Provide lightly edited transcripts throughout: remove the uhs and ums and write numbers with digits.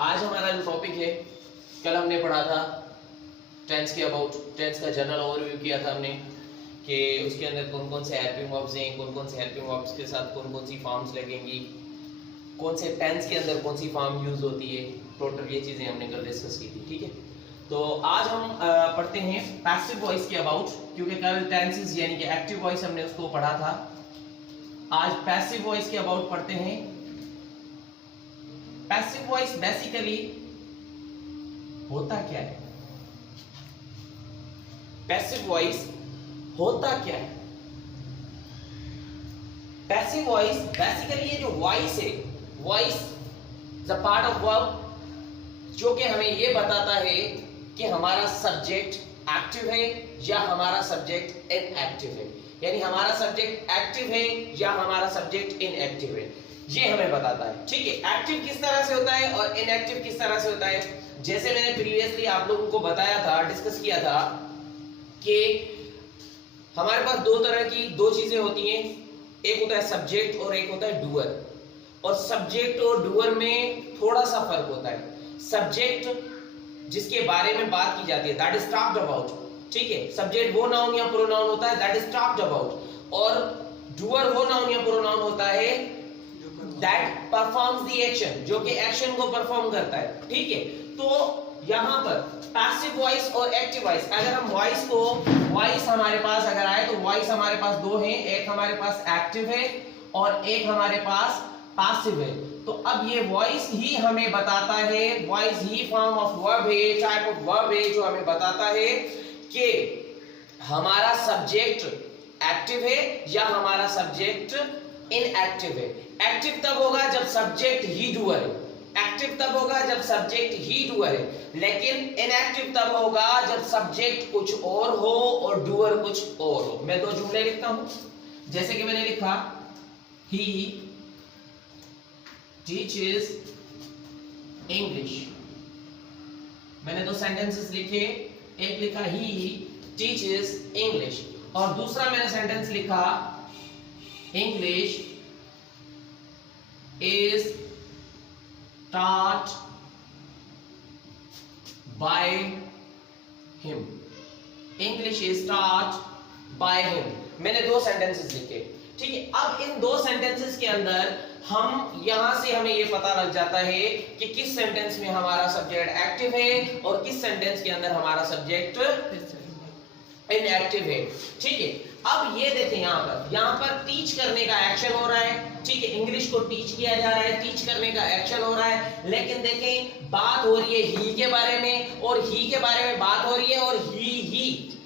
आज हमारा जो टॉपिक है, कल हमने पढ़ा था टेंस के अबाउट, टेंस का जनरल ओवरव्यू किया था हमने कि उसके अंदर कौन कौन से हेल्पिंग वर्ब्स हैं, कौन कौन से हेल्पिंग वर्ब्स के साथ कौन कौन सी फॉर्म्स लगेंगी, कौन से टेंस के अंदर कौन सी फॉर्म यूज होती है। टोटल ये चीज़ें हमने कल डिस्कस की थी। ठीक है, तो आज हम पढ़ते हैं पैसिव वॉइस के अबाउट, क्योंकि कल टेंसेस यानी कि एक्टिव वॉइस हमने उसको पढ़ा था। आज पैसिव वॉइस के अबाउट पढ़ते हैं। पैसिव वॉइस बेसिकली होता क्या है? पैसिव वॉइस होता क्या है? पैसिव वॉइस बेसिकली ये जो वॉइस है, voice the part of verb जो कि हमें ये बताता है कि हमारा सब्जेक्ट एक्टिव है या हमारा सब्जेक्ट इनएक्टिव है, यानी हमारा सब्जेक्ट एक्टिव है या हमारा सब्जेक्ट इनएक्टिव है, ये हमें बताता है। ठीक है, एक्टिव किस तरह से होता है और इनएक्टिव किस तरह से होता है। जैसे मैंने प्रीवियसली आप लोगों को बताया था, डिस्कस किया था कि हमारे पास दो तरह की दो चीजें होती हैं, एक होता है सब्जेक्ट और एक होता है डूअर। और सब्जेक्ट और डूअर में थोड़ा सा फर्क होता है। सब्जेक्ट जिसके बारे में बात की जाती है, दैट इज टॉक्ड अबाउट। ठीक है, सब्जेक्ट वो नाउन या प्रोनाउन होता है, दैट इज टॉक्ड अबाउट। और डूअर वो नाउन या प्रोनाउन होता है दैट परफॉर्म्स द एक्शन, जो कि एक्शन को परफॉर्म करता है। ठीक है, तो यहां पर पैसिव वॉइस और एक्टिव वॉइस, अगर हम वॉइस को, वॉइस हमारे पास अगर आए तो वॉइस हमारे पास दो हैं, एक हमारे पास एक्टिव है और एक हमारे पास पैसिव है। तो अब ये वॉइस ही हमें बताता है, voice he form of verb है, टाइप ऑफ वर्ब है, जो हमें बताता है कि हमारा सब्जेक्ट एक्टिव है या हमारा सब्जेक्ट इनएक्टिव है। एक्टिव तब होगा जब सब्जेक्ट ही डूअर है, एक्टिव तब होगा जब सब्जेक्ट ही डूअर है, लेकिन इनएक्टिव तब होगा जब सब्जेक्ट कुछ और हो और डूअर कुछ और हो। मैं दो जुमले लिखता हूं, जैसे कि मैंने लिखा ही टीचेस इंग्लिश। मैंने दो सेंटेंसेस लिखे, एक लिखा ही टीचेस इंग्लिश और दूसरा मैंने सेंटेंस लिखा English is taught by him. English is taught by him. मैंने दो सेंटेंसेस लिखे। ठीक है, अब इन दो सेंटेंसेस के अंदर हम यहां से हमें ये पता लग जाता है कि किस सेंटेंस में हमारा सब्जेक्ट एक्टिव है और किस सेंटेंस के अंदर हमारा सब्जेक्ट इनएक्टिव है। ठीक है, अब ये देखें यहां पर टीच करने का एक्शन हो रहा है। ठीक है, इंग्लिश को टीच किया जा रहा है, टीच करने का एक्शन हो रहा है, लेकिन देखें बात हो रही है ही के बारे में, और ही के बारे में बात हो रही है और ही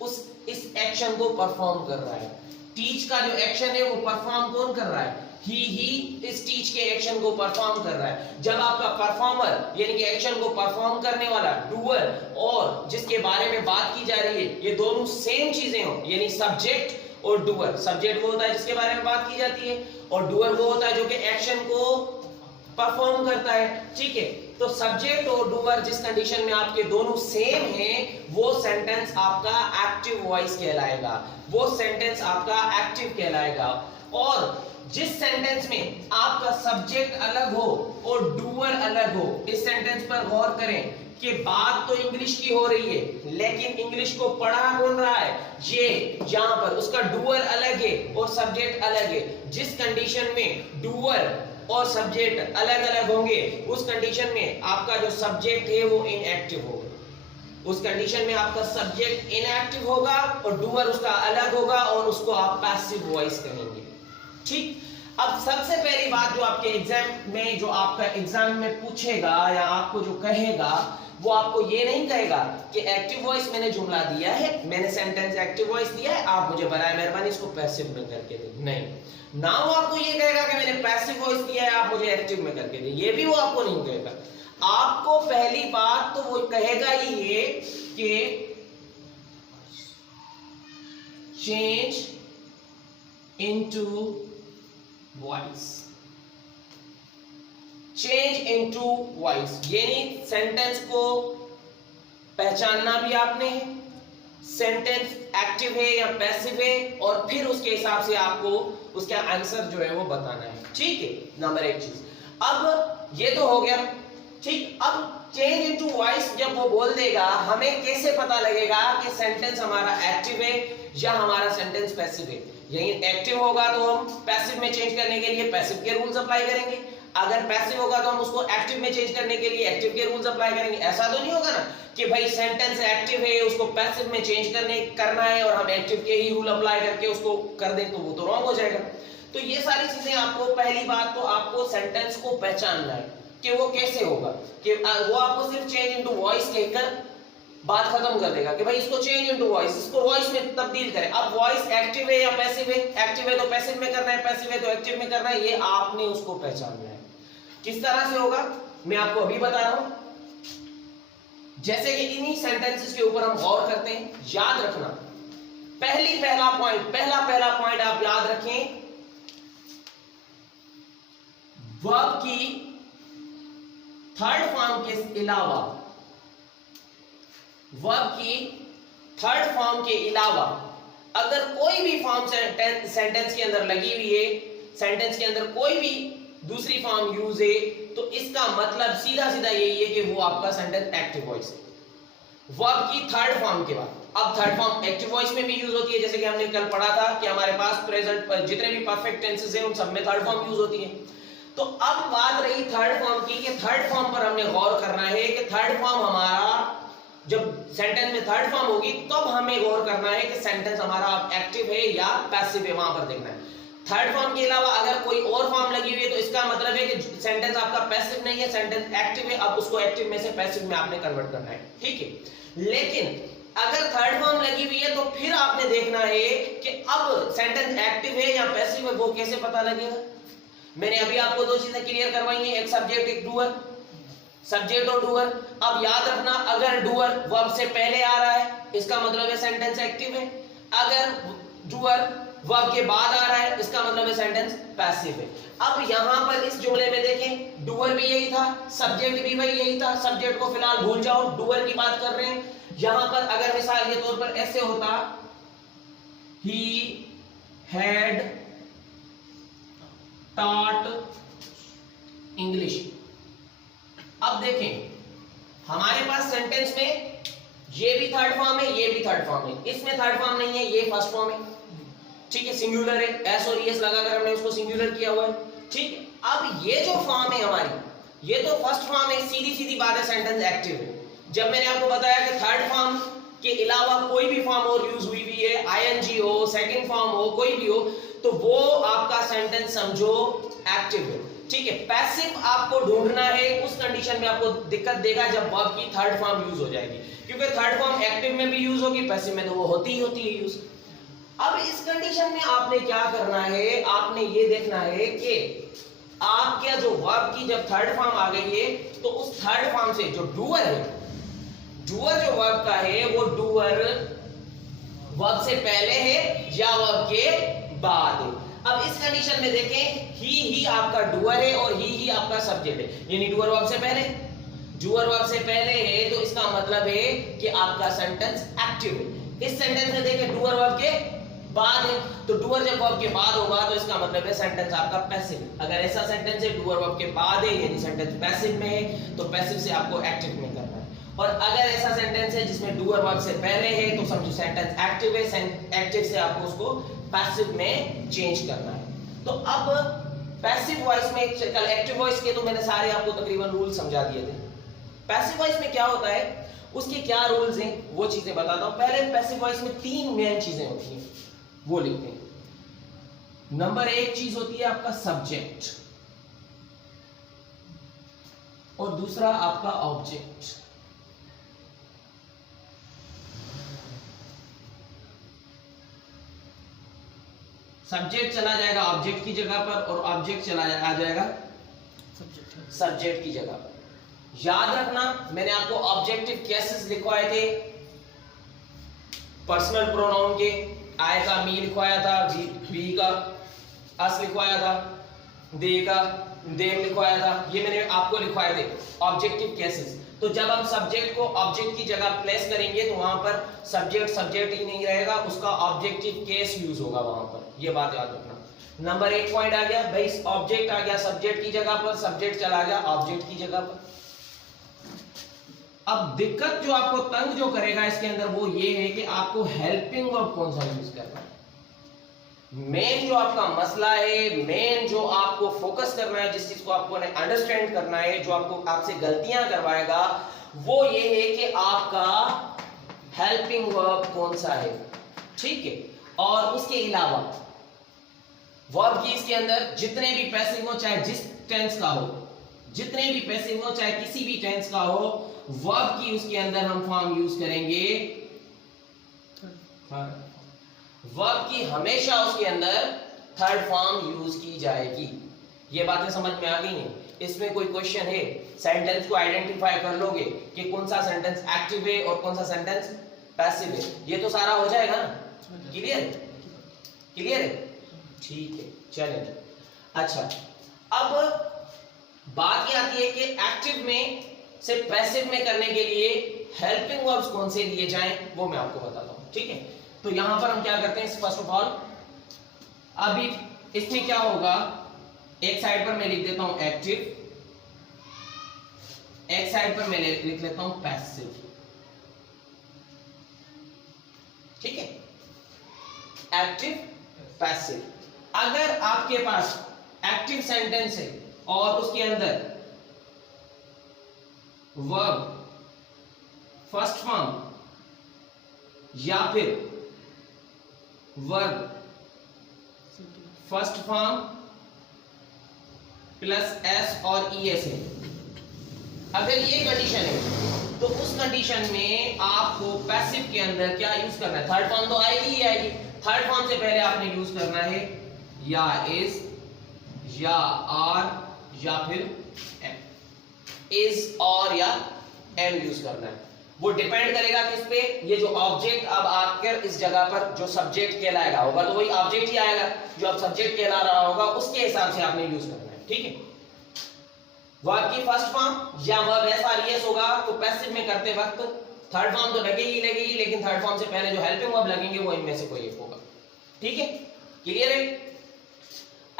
उस इस एक्शन को परफॉर्म कर रहा है। टीच का जो एक्शन है वो परफॉर्म कौन कर रहा है? ही इस टीच के एक्शन को परफॉर्म कर रहा है। जब आपका परफॉर्मर यानी कि एक्शन को परफॉर्म करने वाला डूअर और जिसके बारे में बात की जा रही है, ये दोनों सेम चीजें हो, यानी सब्जेक्ट और डूअर। सब्जेक्ट वो होता है जिसके बारे में बात की जाती है और डूअर वो होता है जो कि एक्शन को परफॉर्म करता है। ठीक है, तो सब्जेक्ट और डूअर जिस कंडीशन में आपके दोनों सेम हैं, वो सेंटेंस आपका एक्टिव वॉइस कहलाएगा, वो सेंटेंस आपका एक्टिव कहलाएगा। और जिस सेंटेंस में आपका सब्जेक्ट अलग हो और डूअर अलग हो, इस सेंटेंस पर गौर करें कि बात तो इंग्लिश की हो रही है, लेकिन इंग्लिश को पढ़ा कौन रहा है? ये यहां पर उसका डूअर अलग है और सब्जेक्ट अलग है। जिस कंडीशन में डूअर और सब्जेक्ट अलग अलग होंगे, उस कंडीशन में आपका जो सब्जेक्ट है वो इनएक्टिव होगा। उस कंडीशन में आपका सब्जेक्ट इनएक्टिव होगा और डूअर उसका अलग होगा और उसको आप पैसिव वॉइस कहेंगे। ठीक, अब सबसे पहली बात जो आपके एग्जाम में, जो आपका एग्जाम में पूछेगा या आपको जो कहेगा, वो आपको ये नहीं कहेगा कि एक्टिव वॉइस मैंने जुमला दिया है, मैंने सेंटेंस एक्टिव वॉइस दिया है, आप मुझे बराए मेहरबानी इसको पैसिव में करके दें। नहीं, ना वो आपको ये कहेगा कि मैंने पैसिव वॉइस दिया है, आप मुझे एक्टिव में करके दें, ये भी वो आपको नहीं कहेगा। आपको पहली बात तो वो कहेगा ही ये कि change into voice, change into voice, यानी सेंटेंस को पहचानना भी आपने है, सेंटेंस एक्टिव है या पैसिव है, और फिर उसके हिसाब से आपको उसका आंसर जो है वो बताना है। ठीक है, नंबर एक चीज। अब ये तो हो गया, ठीक, अब चेंज इनटू वॉइस जब वो बोल देगा, हमें कैसे पता लगेगा कि सेंटेंस हमारा एक्टिव है या हमारा सेंटेंस पैसिव है? यही एक्टिव होगा तो हम पैसिव में चेंज करने के लिए पैसिव के रूल्स अप्लाई करेंगे, अगर पैसिव होगा तो हम उसको एक्टिव में चेंज करने के लिए एक्टिव के रूल्स अप्लाई करेंगे। ऐसा तो नहीं होगा ना कि भाई सेंटेंस एक्टिव है उसको पैसिव में चेंज करना है और हम एक्टिव के ही रूल अप्लाई करके उसको कर दें, तो वो तो रॉन्ग हो जाएगा। तो ये सारी चीजें आपको, पहली बात तो आपको सेंटेंस को पहचानना है कि वो कैसे होगा, कि वो आपको सिर्फ चेंज इनटू वॉइस कहकर बात खत्म कर देगा कि भाई इसको चेंज इनटू वॉइस, इसको वॉइस में तब्दील करें। अब वॉइस एक्टिव है या पैसिव है? एक्टिव है तो पैसिव में करना है, पैसिव है तो एक्टिव में करना है, ये आपने उसको पहचानना है। किस तरह से होगा मैं आपको अभी बता रहा हूं। जैसे कि इन्हीं सेंटेंसेस के ऊपर हम गौर करते हैं, याद रखना पहला पॉइंट आप याद रखें, वर्ब की थर्ड फॉर्म के अलावा, वर्ब की थर्ड फॉर्म के अलावा अगर कोई भी फॉर्म सेंटेंस के अंदर लगी हुई है, सेंटेंस के अंदर कोई भी दूसरी फॉर्म यूज है, तो इसका मतलब सीधा सीधा यही है कि वो आपका सेंटेंस एक्टिव वॉइस है, वर्ब की थर्ड फॉर्म के बाद। अब थर्ड फॉर्म एक्टिव वॉइस में भी यूज होती है, जैसे कि हमने कल पढ़ा था कि हमारे पास प्रेजेंट जितने भी परफेक्ट टेंसेस हैं उन सब में थर्ड फॉर्म यूज होती है। तो अब बात रही थर्ड फॉर्म की, कि थर्ड फॉर्म पर हमने गौर करना है कि थर्ड फॉर्म हमारा जब सेंटेंस में थर्ड फॉर्म होगी तब हमें गौर करना है कि सेंटेंस हमारा एक्टिव है या पैसिव है, वहां पर देखना है। थर्ड फॉर्म के अलावा अगर कोई और फॉर्म लगी हुई है तो इसका मतलब है कि सेंटेंस आपका पैसिव नहीं है, सेंटेंस एक्टिव है, अब उसको एक्टिव में से पैसिव में आपने कन्वर्ट करना है, ठीक है। लेकिन अगर थर्ड फॉर्म लगी हुई है तो फिर आपने देखना है कि अब सेंटेंस एक्टिव है या पैसिव है, वो कैसे पता लगेगा। मैंने अभी आपको दो चीजें क्लियर करवाई हैं, एक सब्जेक्ट एक डूअर, सब्जेक्ट और डूअर। अब याद रखना अगर डूअर वर्ब से पहले आ रहा है इसका मतलब है सेंटेंस एक्टिव है, अगर डूअर वर्ब के बाद आ रहा है इसका मतलब है सेंटेंस पैसिव है। अब यहां पर इस जुमले में देखें, डूअर भी यही था, सब्जेक्ट भी वही यही था, सब्जेक्ट को फिलहाल भूल जाओ, डूअर की बात कर रहे हैं। यहां पर अगर मिसाल के तौर पर ऐसे होता, ही हैड taught इंग्लिश। अब देखें हमारे पास सेंटेंस में ये भी थर्ड फॉर्म है, ये भी थर्ड फॉर्म है, इसमें थर्ड फॉर्म नहीं है, ये फर्स्ट फॉर्म है, ठीक है, सिंगुलर है, एस और एस लगाकर हमने उसको सिंगुलर किया हुआ है, ठीक है। अब ये जो फॉर्म है हमारी, ये तो फर्स्ट फॉर्म है, सीधी सीधी बात है सेंटेंस एक्टिव है। जब मैंने आपको बताया कि थर्ड फॉर्म के अलावा कोई भी फॉर्म और यूज हुई हुई है, आईएनजी हो, सेकंड फॉर्म हो, कोई भी हो, तो वो आपका सेंटेंस समझो एक्टिव है, ठीक है। पैसिव आपको ढूंढना है, उस कंडीशन में आपको दिक्कत देगा जब वर्ब की थर्ड फॉर्म यूज हो जाएगी, क्योंकि थर्ड फॉर्म एक्टिव में भी यूज होगी, पैसिव में तो वो होती ही है यूज। अब इस कंडीशन में आपने क्या करना है, आपने ये देखना है कि आपका जो वर्ब की जब थर्ड फॉर्म आ गई है तो उस थर्ड फॉर्म से जो डूअर है, डूअर जो वर्ब का है वो डूअर वर्ब से पहले है या वर्ब के बाद है। अब इस कंडीशन में देखें, ही आपका डूअर है और ही आपका सब्जेक्ट है, यानी डूअर वर्ब से पहले, डूअर वर्ब से पहले है तो इसका मतलब है कि आपका सेंटेंस एक्टिव है। इस सेंटेंस में देखें डूअर वर्ब के बाद है, तो डूअर जब वर्ब के बाद होगा तो इसका मतलब है सेंटेंस आपका पैसिव है। अगर ऐसा सेंटेंस है डूअर वर्ब के बाद है यानी सेंटेंस पैसिव में है, तो पैसिव से आपको एक्टिव में करना है। और अगर ऐसा सेंटेंस है जिसमें डूअर वर्ब से पहले है तो समझो सेंटेंस एक्टिव है, एक्टिव से आपको उसको पैसिव में चेंज करना है। तो अब पैसिव वॉइस में, कल एक्टिव वॉइस के तो मैंने सारे आपको तकरीबन रूल समझा दिए थे। पैसिव वॉइस में क्या होता है, उसके क्या रूल्स हैं वो चीजें बताता हूं। पहले पैसिव वॉइस में तीन मेन चीजें होती हैं, वो लिखते हैं। नंबर एक चीज होती है आपका सब्जेक्ट, और दूसरा आपका ऑब्जेक्ट। सब्जेक्ट चला जाएगा ऑब्जेक्ट की जगह पर और ऑब्जेक्ट आ जाएगा सब्जेक्ट की जगह पर। याद रखना मैंने आपको ऑब्जेक्टिव केसेस लिखवाए थे पर्सनल प्रोनाउन के, आई का मी लिखवाया था, वी का अस लिखवाया था, दे का देम लिखवाया था, ये मैंने आपको लिखवाए थे ऑब्जेक्टिव केसेस। तो जब हम सब्जेक्ट को ऑब्जेक्ट की जगह प्लेस करेंगे तो वहां पर सब्जेक्ट ही नहीं रहेगा, उसका ऑब्जेक्टिव केस यूज होगा वहां पर, ये बात याद रखना। नंबर एक पॉइंट आ गया भाई, ऑब्जेक्ट आ गया सब्जेक्ट की जगह पर, सब्जेक्ट चला गया ऑब्जेक्ट की जगह पर। अब दिक्कत जो आपको तंग जो करेगा इसके अंदर वो ये है कि आपको हेल्पिंग वर्ब कौन सा यूज करना है। मेन जो आपका मसला है, मेन जो आपको फोकस करना है, जिस चीज को आपको अंडरस्टैंड करना है, जो आपको आपसे गलतियां करवाएगा वो ये है कि आपका हेल्पिंग वर्ब कौन सा है। ठीक है, और उसके अलावा वर्ब की इसके अंदर जितने भी पैसिव हो, चाहे जिस टेंस का हो, जितने भी पैसिव हो, चाहे किसी भी टेंस का हो, वर्ब की उसके अंदर हम फॉर्म यूज करेंगे वर्ब की हमेशा उसके अंदर थर्ड फॉर्म यूज की जाएगी। ये बातें समझ में आ गई हैं? इसमें कोई क्वेश्चन है? सेंटेंस को आइडेंटिफाई कर लोगे कि कौन सा सेंटेंस एक्टिव है और कौन सा सेंटेंस पैसिव है, ये तो सारा हो जाएगा ना। क्लियर है? क्लियर है? ठीक है, चलिए। अच्छा, अब बात ये आती है कि एक्टिव में से पैसिव में करने के लिए हेल्पिंग वर्ब्स कौन से लिए जाएं, वो मैं आपको बताता हूं। ठीक है, तो यहां पर हम क्या करते हैं, फर्स्ट ऑफ ऑल अभी इसमें क्या होगा, एक साइड पर मैं लिख देता हूं एक्टिव, एक साइड पर मैं लिख लेता हूं पैसिव। ठीक है, एक्टिव पैसिव। अगर आपके पास एक्टिव सेंटेंस है और उसके अंदर वर्ब फर्स्ट फॉर्म या फिर verb first form plus S और ईएस है, अगर ये कंडीशन है तो उस कंडीशन में आपको पैसिव के अंदर क्या यूज करना है, थर्ड फॉर्म तो आएगी ही आएगी। थर्ड फॉर्म से पहले आपने यूज करना है या इज या आर या फिर एम, इज और या एम यूज करना है। वो डिपेंड करेगा किस पे, ये जो ऑब्जेक्ट अब आकर इस जगह पर जो सब्जेक्ट कहलाएगा होगा तो वही ऑब्जेक्ट ही आएगा, जो अब सब्जेक्ट कहला रहा होगा उसके हिसाब से आपने यूज करना है। ठीक है, वर्ब की फर्स्ट फॉर्म या वर्ब एस आर ईएस होगा तो पैसिव में करते वक्त थर्ड फॉर्म तो लगेगी लगेगी, लेकिन थर्ड फॉर्म से पहले जो हेल्पिंग वर्ब लगेंगे वो इनमें से कोई एक होगा। ठीक है, क्लियर है?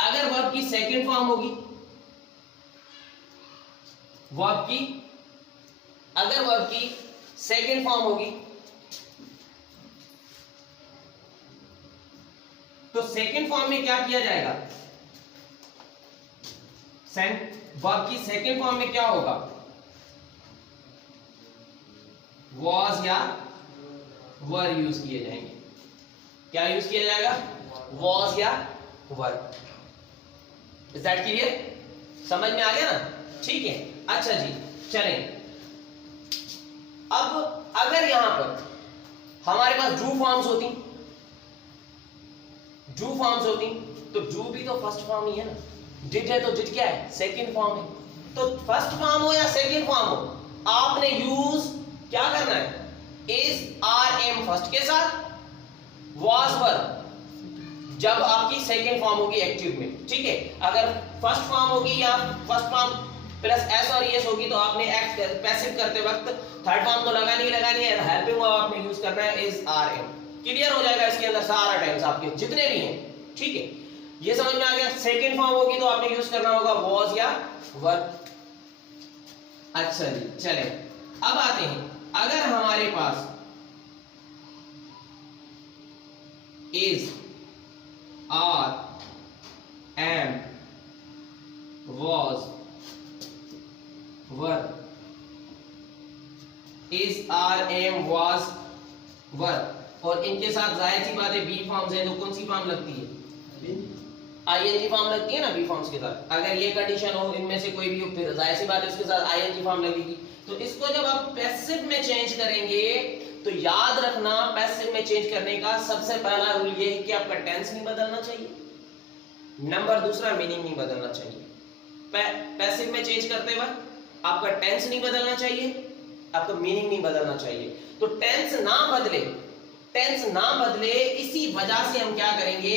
अगर वर्ब की सेकंड फॉर्म होगी, वर्ब की अगर वर्ब की सेकंड फॉर्म होगी तो सेकंड फॉर्म में क्या किया जाएगा, वर्ब की सेकंड फॉर्म में क्या होगा, वॉज या वर यूज किए जाएंगे। क्या यूज किया जाएगा, वॉज या वर। Is that clear? समझ में आ गया ना? ठीक है, अच्छा जी, चलें। अब अगर यहां पर हमारे पास डू फॉर्म्स होती तो डू भी तो फर्स्ट फॉर्म ही है ना, डिड है तो डिड क्या है, सेकंड फॉर्म है। तो फर्स्ट फॉर्म हो या सेकंड फॉर्म हो, आपने यूज क्या करना है, इज आर एम फर्स्ट के साथ, वॉज वर जब आपकी सेकंड फॉर्म होगी एक्टिव में। ठीक है, अगर फर्स्ट फॉर्म होगी या फर्स्ट फॉर्म प्लस एस और ईएस होगी तो आपने पैसिव करते वक्त थर्ड फॉर्म तो लगानी है, हेल्पिंग वर्ब आपने यूज करना है इज आर एम। क्लियर हो जाएगा इसके अंदर सारा टाइम्स आपके जितने भी हैं। ठीक है, ये समझ में आ गया। सेकंड फॉर्म होगी तो आपने यूज करना होगा वॉज या वर। अच्छा जी, चले अब आते हैं, अगर हमारे पास is are am was were, is are am was were, और इनके साथ जाहिर सी बात है बी फॉर्म्स है तो कौन सी फॉर्म लगती है, आईएनजी फॉर्म लगती है ना बी फॉर्म्स के साथ। अगर ये कंडीशन हो इनमें से कोई भी हो फिर जाहिर सी बात है उसके साथ आईएनजी फॉर्म लगेगी। तो इसको जब आप पैसिव में चेंज करेंगे तो याद रखना, पैसिव में चेंज करने का सबसे पहला रूल ये है कि आपका टेंस नहीं बदलना चाहिए, नंबर दूसरा मीनिंग नहीं बदलना चाहिए। पैसिव में चेंज करते वक्त आपका टेंस नहीं बदलना चाहिए, आपका मीनिंग नहीं बदलना चाहिए। तो टेंस ना बदले इसी वजह से हम क्या करेंगे,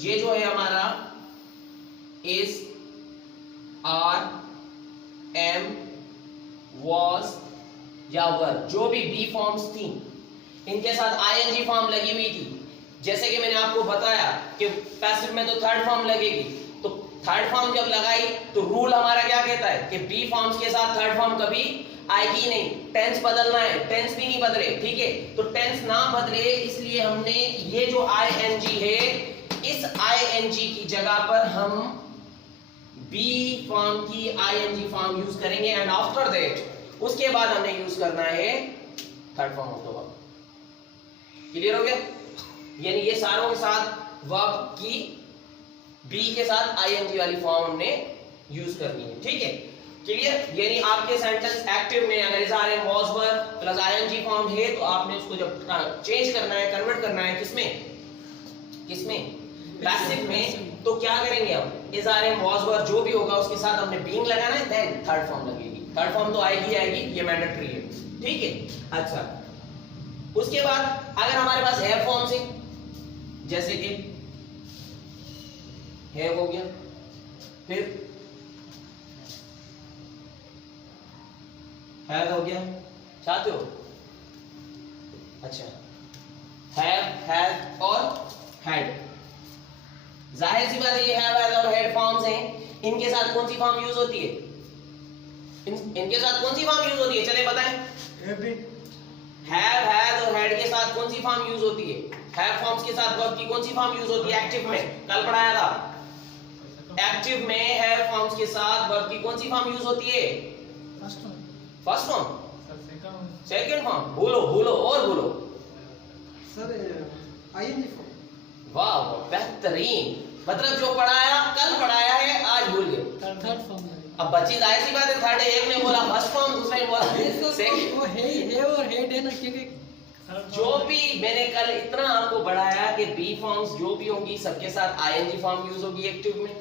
ये जो है हमारा इज आर एम वॉज या वर, जो भी बी फॉर्म्स थी इनके साथ आईएनजी फॉर्म लगी हुई थी। जैसे कि मैंने आपको बताया कि पैसिव में तो थर्ड फॉर्म लगेगी, तो थर्ड फॉर्म जब लगाई तो रूल हमारा क्या कहता है कि बी फॉर्म्स के साथ थर्ड फॉर्म कभी आएगी नहीं, टेंस बदलना है, टेंस भी नहीं बदले, ठीक है, तो टेंस ना बदले इसलिए हमने ये जो आईएनजी है, इस आईएनजी की जगह पर हम बी फॉर्म की आईएनजी फॉर्म यूज करेंगे एंड आफ्टर दैट उसके बाद हमने यूज करना है third form of the verb. Clear हो गया? यानी ये सारों के साथ वर्ब की बी के साथ आईएनजी वाली फॉर्म हमने यूज करनी है, ठीक है, क्लियर? यानी आपके सेंटेंस एक्टिव में अगर is am was were plus ING form है तो आपने उसको जब चेंज करना है, कन्वर्ट करना है किसमें पैसिव में, तो क्या करेंगे हम? इज़ एम वाज वर जो भी होगा उसके साथ हमने बीइंग लगाना है, देन थर्ड फॉर्म लगेगी। थर्ड फॉर्म तो आएगी, ये मैंडेटरी है, ठीक है। अच्छा, उसके बाद अगर हमारे पास हैव फॉर्म से, जैसे कि हैव हो गया, फिर हैव हो गया, चाहते हो? अच्छा, हैव, हैड और हैड, जाहिर सी बात है ये हैव, हैड और हैड फॉर्म्स हैं, इनके साथ कौन सी फॉर्म यूज होती है? इनके साथ कौन सी फॉर्म यूज होती है, चले बताएं। हैव, हैड और हैड के साथ कौन सी फॉर्म यूज होती है? हैव फॉर्म्स के साथ वर्ब की कौन सी फॉर्म यूज होती है एक्टिव में? कल पढ़ाया था, एक्टिव में हैव फॉर्म्स के साथ वर्ब की कौन सी फॉर्म यूज होती है? फर्स्ट फॉर्म, सेकंड फॉर्म, बोलो और बोलो सर, आईएनजी फॉर्म। वाह, बेहतरीन, मतलब जो पढ़ाया कल पढ़ाया है आज भूल गए। Third form. अब बच्ची जाहिर सी बात है, थर्ड एक ने बोला फर्स्ट फॉर्म, दूसरे ने बोला सेकंड। वो है और हेड है ना, क्योंकि जो भी मैंने कल इतना आपको पढ़ाया कि बी फॉर्म्स जो भी होंगी सबके साथ आईएनजी फॉर्म यूज होगी एक्टिव में,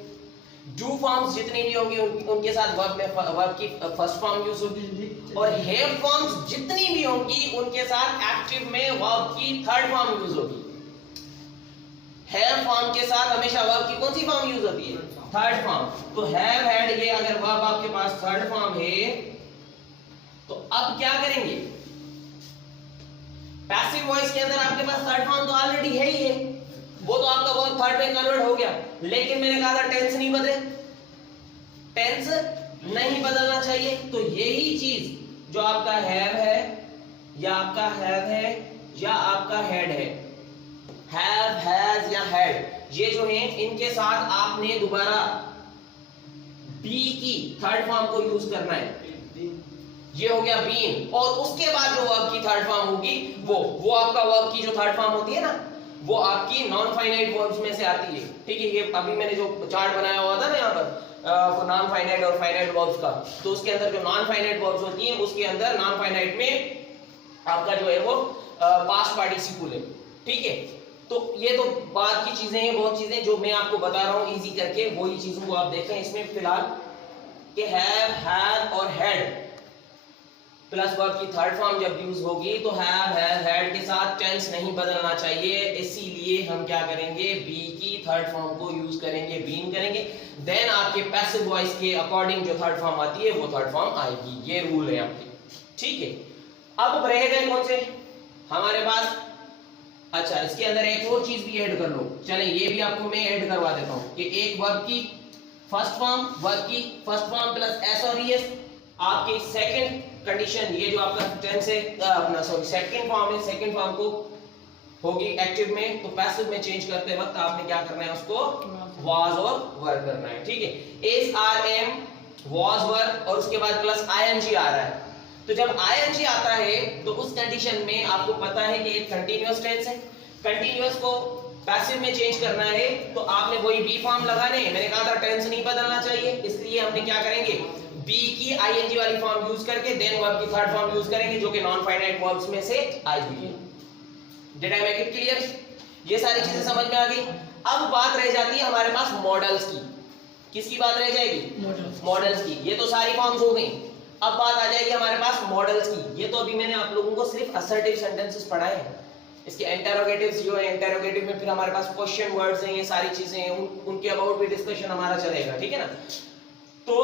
डू फॉर्म्स जितनी भी होंगी उनके साथ वर्ब में वर्ब की फर्स्ट फॉर्म यूज होगी, और हैव फॉर्म्स जितनी भी होंगी उनके साथ एक्टिव में वर्ब की थर्ड फॉर्म यूज होगी। हैव फॉर्म के साथ हमेशा वर्ब की कौन सी फॉर्म यूज होती है? Third form. तो हैव, हैड, ये अगर वर्ब आपके पास थर्ड फॉर्म है तो अब क्या करेंगे? पैसिव वॉइस के अंदर आपके पास थर्ड फॉर्म तो ऑलरेडी है ही है, वो तो आपका वर्ब थर्ड में कन्वर्ट हो गया, लेकिन मैंने कहा था टेंस नहीं बदले, टेंस नहीं बदलना चाहिए। तो यही चीज जो आपका हैव है या आपका हैव है या आपका हैड है, हैव, हैज या हैड, ये जो है इनके साथ आपने दोबारा बी की थर्ड फॉर्म को यूज करना है। ये हो गया बीन, और उसके बाद जो वर्ब की थर्ड फॉर्म होगी वो आपका वर्ब की जो थर्ड फॉर्म होती है ना, वो आपकी नॉन फाइनाइट वर्ब्स में से आती है, ठीक है। ये अभी मैंने जो चार्ट बनाया हुआ था ना यहाँ पर नॉन फाइनाइट और फाइनाइट वर्ब्स का, तो उसके अंदर जो नॉन फाइनाइट वर्ब्स होती हैं उसके अंदर नॉन फाइनाइट में आपका जो है वो पास्ट पार्टिसिपल है, ठीक है। तो ये तो बात की चीजें हैं, बहुत चीजें जो मैं आपको बता रहा हूँ इजी करके, वही चीजों को आप देखें। इसमें फिलहाल कि हैव, हैड और हैड प्लस वर्ब की थर्ड फॉर्म जब यूज होगी तो हैव, हैज, हैड के साथ टेंस नहीं बदलना चाहिए, इसीलिए हम क्या करेंगे? बी की थर्ड फॉर्म को यूज करेंगे, बीन करेंगे, देन आपके पैसिव वॉइस के अकॉर्डिंग जो थर्ड फॉर्म आती है वो थर्ड फॉर्म आएगी। ये रूल है आपके, ठीक है। अब रह गए कौन से हमारे पास? अच्छा, इसके अंदर एक और चीज भी ऐड कर लो, चले ये भी आपको मैं ऐड करवा देता हूं कि एक वर्ब की फर्स्ट फॉर्म, वर्ब की फर्स्ट फॉर्म प्लस एस और ईएस, आपकी सेकंड कंडीशन, ये जो आपका टेंस है अपना सॉरी सेकंड फॉर्म है, सेकंड फॉर्म को होगी एक्टिव में, तो पैसिव में चेंज करते वक्त आपने क्या करना है? उसको वाज और वर करना है, ठीक है। इज, आर, एम, वाज, वर और उसके बाद प्लस आईएनजी आ रहा है, तो जब आईएनजी आता है तो उस कंडीशन में आपको पता है कि एक कंटीन्यूअस टेंस है, कंटीन्यूअस को पैसिव में चेंज करना है तो आपने वही बी फॉर्म लगाने हैं। मैंने कहा था टेंस नहीं बदलना चाहिए, इसलिए हमने क्या करेंगे? बी की आईएनजी वाली फॉर्म यूज करके देन वर्ब की थर्ड फॉर्म यूज करेंगे जो कि नॉन फाइनाइट वर्ब्स में से आएगी। Did I make it clear? ये सारी चीजें समझ में आ गई। अब बात रह जाती है हमारे पास मॉडल्स की। किसकी बात रह जाएगी? मॉडल्स की। ये तो सारी फॉर्म्स हो गई, अब बात आ जाएगी हमारे पास मॉडल्स की। ये तो अभी मैंने आप लोगों को सिर्फ असर्टिव सेंटेंसेस पढ़ाए हैं, इसके इंटरोगेटिव्स जो है, इंटरोगेटिव में फिर हमारे पास क्वेश्चन वर्ड्स हैं, ये सारी चीजें हैं, उनके अबाउट भी डिस्कशन हमारा चलेगा, ठीक है ना। तो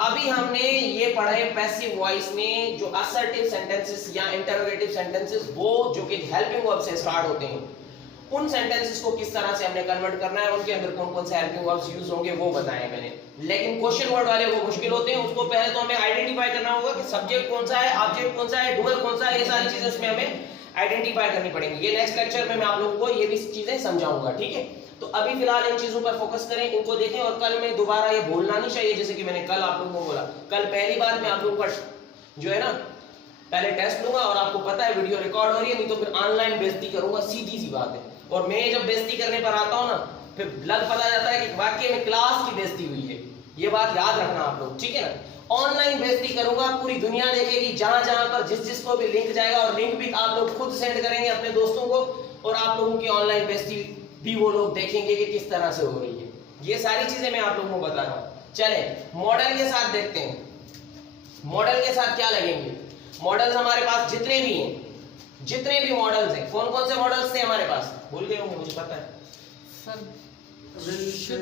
अभी हमने ये पढ़ा है पैसिव वॉइस में जो असर्टिव सेंटेंसेस या इंटरोगेटिव सेंटेंसेस, वो जो कि हेल्पिंग वर्ब से स्टार्ट होते हैं, उन सेंटेंसेस को किस तरह से हमने कन्वर्ट करना है, उनके अंदर कौन कौन से हेल्पिंग वर्ब्स यूज होंगे वो बताया मैंने। लेकिन क्वेश्चन वर्ड वाले वो मुश्किल होते हैं, उसको पहले तो हमें आइडेंटिफाई करना होगा कि सब्जेक्ट कौन सा है, ऑब्जेक्ट कौन सा है, डूअर कौन सा है, ये सारी चीजें उसमें हमें आइडेंटिफाई करनी पड़ेंगी। ये नेक्स्ट लेक्चर में मैं आप लोगों को ये भी चीजें समझाऊंगा, ठीक है। तो अभी फिलहाल इन चीजों पर फोकस करें, इनको देखें, और कल में दोबारा ये भूलना नहीं चाहिए, जैसे कि मैंने कल आप लोगों को बोला, कल पहली बार मैं आप लोगों का जो है ना पहले टेस्ट लूंगा, और आपको पता है वीडियो रिकॉर्ड हो रही है, नहीं तो फिर ऑनलाइन बेइज्जती करूंगा, सीधी सी बात है। और मैं जब बेइज्जती करने पर आता हूं ना, फिर लग पता जाता है कि वाकई में क्लास की बेइज्जती हुई है, ये बात याद रखना आप लोग, ठीक है ना। ऑनलाइन बेइज्जती करूंगा, पूरी दुनिया देखेगी, जहां जहां पर जिस जिसको भी लिंक जाएगा, और लिंक भी आप लोग खुद सेंड करेंगे अपने दोस्तों को, और आप लोगों की ऑनलाइन बेइज्जती भी वो लोग देखेंगे कि किस तरह से हो रही है। ये सारी चीजें मैं आप लोगों को बता रहा हूं। चले मॉडल के साथ देखते हैं, मॉडल के साथ क्या लगेंगे। मॉडल्स हमारे पास जितने भी हैं, जितने भी मॉडल्स हैं, कौन कौन से मॉडल्स थे हमारे पास, भूल गए होंगे, मुझे पता है। Sir will, shall,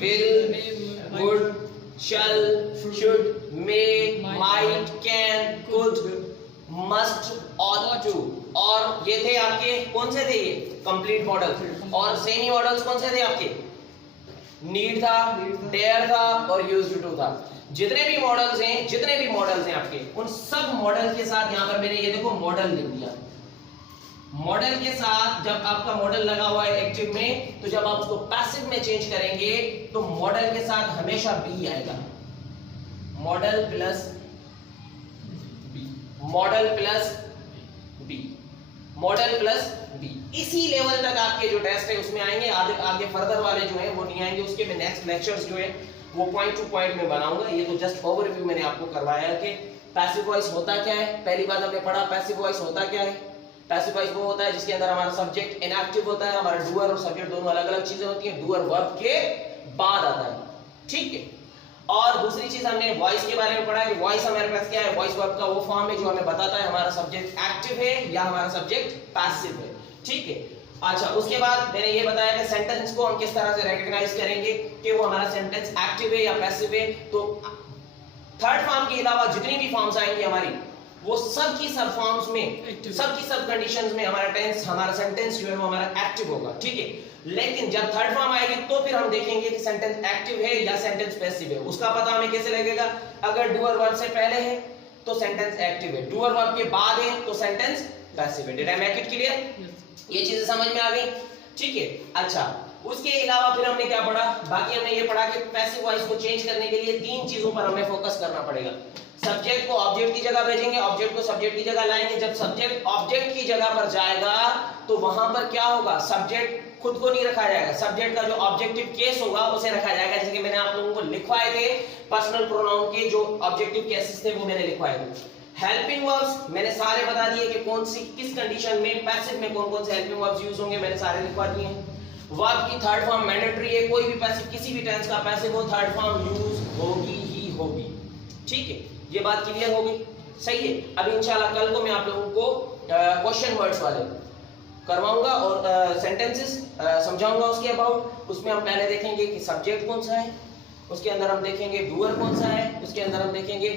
will, may, would, shall, should, may, might, can, could, must, ought to, और ये थे आपके कौन से थे, ये कंप्लीट मॉडल। और सेमी मॉडल्स कौन से थे आपके, नीड था, डेयर था, और यूज्ड टू था। जितने भी मॉडल्स हैं, जितने भी मॉडल्स हैं आपके, उन सब मॉडल के साथ यहाँ पर मैंने ये देखो मॉडल लिख दिया। मॉडल के साथ जब आपका मॉडल लगा हुआ है एक्टिव में, तो जब आप उसको पैसिव में चेंज करेंगे तो मॉडल के साथ हमेशा बी आएगा, modal plus be, modal plus be, modal plus be. इसी लेवल तक आपके जो टेस्ट है उसमें आएंगे, आगे फर्दर वाले जो है वो नहीं आएंगे, उसके में नेक्स्ट लेक्चर्स जो है वो पॉइंट टू पॉइंट में बनाऊंगा। ये तो जस्ट ओवरव्यू मैंने आपको करवाया कि पैसिव वॉइस होता क्या है। पहली बात हमने पढ़ा पैसिव वॉइस होता क्या है। पैसिव वॉइस वो होता है जिसके अंदर हमारा सब्जेक्ट इनएक्टिव होता है, हमारा डूअर और सब्जेक्ट दोनों अलग अलग चीजें होती हैं, डूअर वर्ब के बाद आता है, ठीक है। और दूसरी चीज हमने वॉइस के बारे में पढ़ा कि वॉइस हमारे पास क्या है, वॉइस वर्ब का वो फॉर्म है जो हमें बताता है हमारा सब्जेक्ट एक्टिव है या हमारा सब्जेक्ट पैसिव है, ठीक है। अच्छा, उसके बाद मैंने ये बताया कि सेंटेंस को हम किस तरह से रिकॉग्नाइज करेंगे कि वो हमारा सेंटेंस एक्टिव है या पैसिव है। तो थर्ड फॉर्म के अलावा जितनी भी फॉर्म्स आएंगी हमारी, वो सब की सब फॉर्म्स में, सब की सब कंडीशंस में हमारा टेंस, हमारा सेंटेंस जो है वो हमारा एक्टिव होगा, ठीक है। लेकिन जब थर्ड फॉर्म आएगी तो फिर हम देखेंगे कि सेंटेंस एक्टिव है या सेंटेंस पैसिव है। उसका पता हमें कैसे लगेगा, अगर डूअर वर्ब से पहले है तो सेंटेंस एक्टिव है, डूअर वर्ब के बाद है तो सेंटेंस पैसिव है। Did I make it clear? ये चीजें समझ में आ गई, ठीक है। अच्छा, उसके अलावा फिर हमने क्या पढ़ा, बाकी हमने ये पढ़ा कि पैसिव वॉइस को चेंज करने के लिए तीन चीजों पर हमें फोकस करना पड़ेगा। सब्जेक्ट को ऑब्जेक्ट की जगह भेजेंगे, ऑब्जेक्ट को सब्जेक्ट की जगह लाएंगे। जब सब्जेक्ट ऑब्जेक्ट की जगह पर जाएगा तो वहां पर क्या होगा, सब्जेक्ट खुद को नहीं रखा जाएगा, सब्जेक्ट का जो ऑब्जेक्टिव केस होगा उसे रखा जाएगा। जैसे कि मैंने आप लोगों को लिखवाए थे पर्सनल प्रोनाउन के जो ऑब्जेक्टिव केसेस थे वो मैंने लिखवाए थे। हेल्पिंग वर्ब्स मैंने सारे बता दिए कि कौन सी किस कंडीशन में, पैसिव में कौन कौन से हेल्पिंग वर्ब्स यूज होंगे, मैंने सारे लिखवा दिए हैं। वर्ब की थर्ड फॉर्म मैंडेटरी है, कोई भी पैसिव किसी भी टेंस का पैसिव हो थर्ड फॉर्म यूज होगी ही होगी, ठीक है। ये बात क्लियर हो गई, सही है। अब इंशाल्लाह कल को मैं आप लोगों को क्वेश्चन वर्ड्स वाले करवाऊंगा और सेंटेंसेस समझाऊंगा उसके अबाउट। उसमें हम पहले देखेंगे कि सब्जेक्ट कौन सा है, उसके अंदर हम देखेंगे डूअर कौन सा है, उसके अंदर हम देखेंगे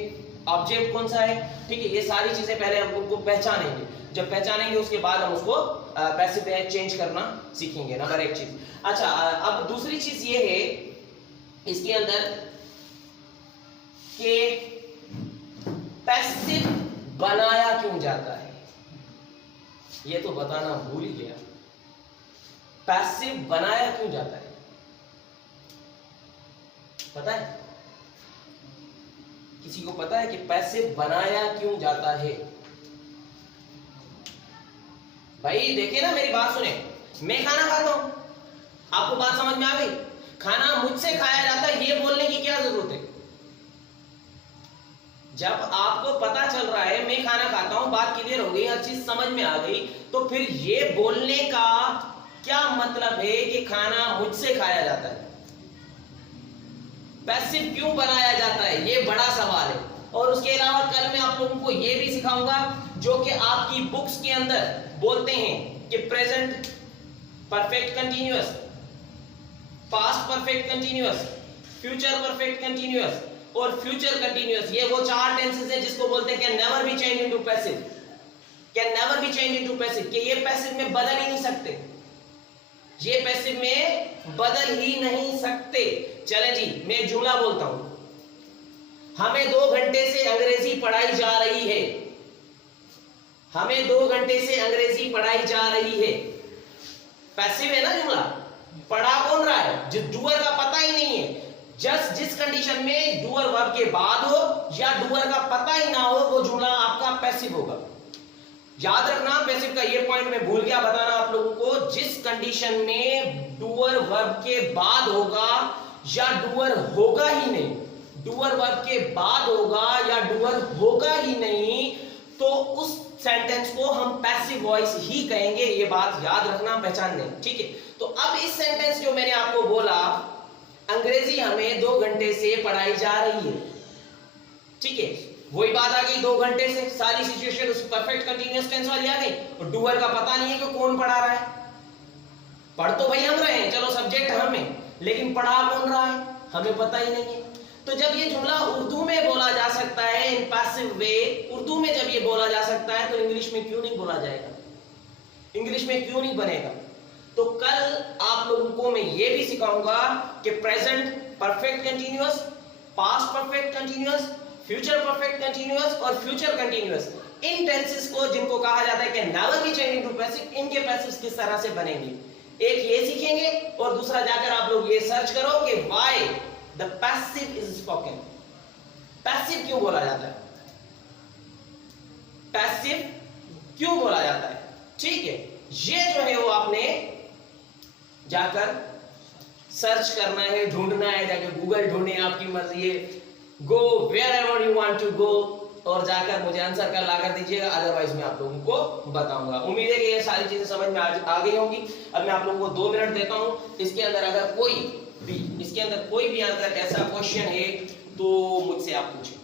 ऑब्जेक्ट कौन सा है, ठीक है। ये सारी चीजें पहले हम उनको पहचानेंगे, जब पहचानेंगे उसके बाद हम उसको पैसिव में चेंज करना सीखेंगे, नंबर एक चीज। अच्छा, अब दूसरी चीज ये है इसके अंदर कि पैसिव बनाया क्यों जाता है, ये तो बताना भूल ही गया। पैसिव बनाया क्यों जाता है, पता है किसी को पता है कि पैसिव बनाया क्यों जाता है? भाई देखिए ना, मेरी बात सुने। मैं खाना खाता हूं, आपको बात समझ में आ गई? खाना मुझसे खाया जाता है, ये बोलने की क्या जरूरत है? जब आपको पता चल रहा है मैं खाना खाता हूं, बात क्लियर हो गई, हर चीज समझ में आ गई, तो फिर ये बोलने का क्या मतलब है कि खाना मुझसे खाया जाता है? पैसिव क्यों बनाया जाता है, ये बड़ा सवाल है। और उसके अलावा कल मैं आप लोगों को ये भी सिखाऊंगा जो कि आपकी बुक्स के अंदर बोलते हैं कि present perfect continuous, past perfect continuous, future perfect continuous और फ्यूचर कंटीन्यूअस। ये वो चार टेंसेस हैं जिसको बोलते हैं कि never be change into passive, can never be change into passive, कि ये पैसिव में बदल ही नहीं सकते, ये पैसिव में बदल ही नहीं सकते। चले जी, मैं जुमला बोलता हूं, हमें 2 घंटे से अंग्रेजी पढ़ाई जा रही है, हमें 2 घंटे से अंग्रेजी पढ़ाई जा रही है, पैसिव है ना जुमला, पढ़ा कौन रहा है, जिस डूअर का पता ही नहीं है। जस्ट जिस कंडीशन में डूअर वर्ब के बाद हो या डूअर का पता ही ना हो, वो जुमला आपका पैसिव होगा। याद रखना, पैसिव का ये पॉइंट मैं भूल गया बताना आप लोगों को, जिस कंडीशन में डूअर वर्ब के बाद होगा या डूअर होगा ही नहीं, डूअर वर्ब के बाद होगा या डूअर होगा ही नहीं, तो उस सेंटेंस को हम पैसिव वॉइस ही कहेंगे। ये बात याद रखना, पहचान लें, ठीक है। तो अब इस सेंटेंस जो मैंने आपको बोला, अंग्रेजी हमें 2 घंटे से पढ़ाई जा रही है, ठीक है, वही बात आ गई 2 घंटे से, सारी सिचुएशन उस परफेक्ट कंटीन्यूअस टेंस वाली आ गई, और डूअर का पता नहीं है कि कौन पढ़ा रहा है। पढ़ तो भाई हम रहे हैं, चलो सब्जेक्ट हमें, लेकिन पढ़ा कौन रहा है हमें पता ही नहीं है। तो जब ये जुमला उर्दू में बोला जा सकता है इन पैसिव वे, उर्दू में जब ये बोला जा सकता है, तो इंग्लिश में क्यों नहीं बोला जाएगा, इंग्लिश में क्यों नहीं बनेगा। तो कल आप लोगों को मैं ये भी सिखाऊंगा कि present perfect continuous, past perfect continuous, future perfect continuous और फ्यूचर कंटीन्यूअस, इन टेंसेस को जिनको कहा जाता है कि never be change into passive, इनके पैसिव्स किस तरह से बनेंगे, एक ये सीखेंगे, और दूसरा जाकर आप लोग ये सर्च करो कि why the passive is spoken, passive क्यों बोला जाता है, पैसिव क्यों बोला जाता है, ठीक है। ये जो है वो आपने जाकर सर्च करना है, ढूंढना है, जाकर गूगल ढूंढे, आपकी मर्जी है, go wherever you want to go, और जाकर मुझे आंसर कर ला कर दीजिएगा, अदरवाइज मैं आप लोगों को बताऊंगा। उम्मीद है कि ये सारी चीजें समझ में आ गई होंगी। अब मैं आप लोगों को 2 मिनट देता हूं, इसके अंदर अगर कोई भी आंसर ऐसा क्वेश्चन है तो मुझसे आप पूछें।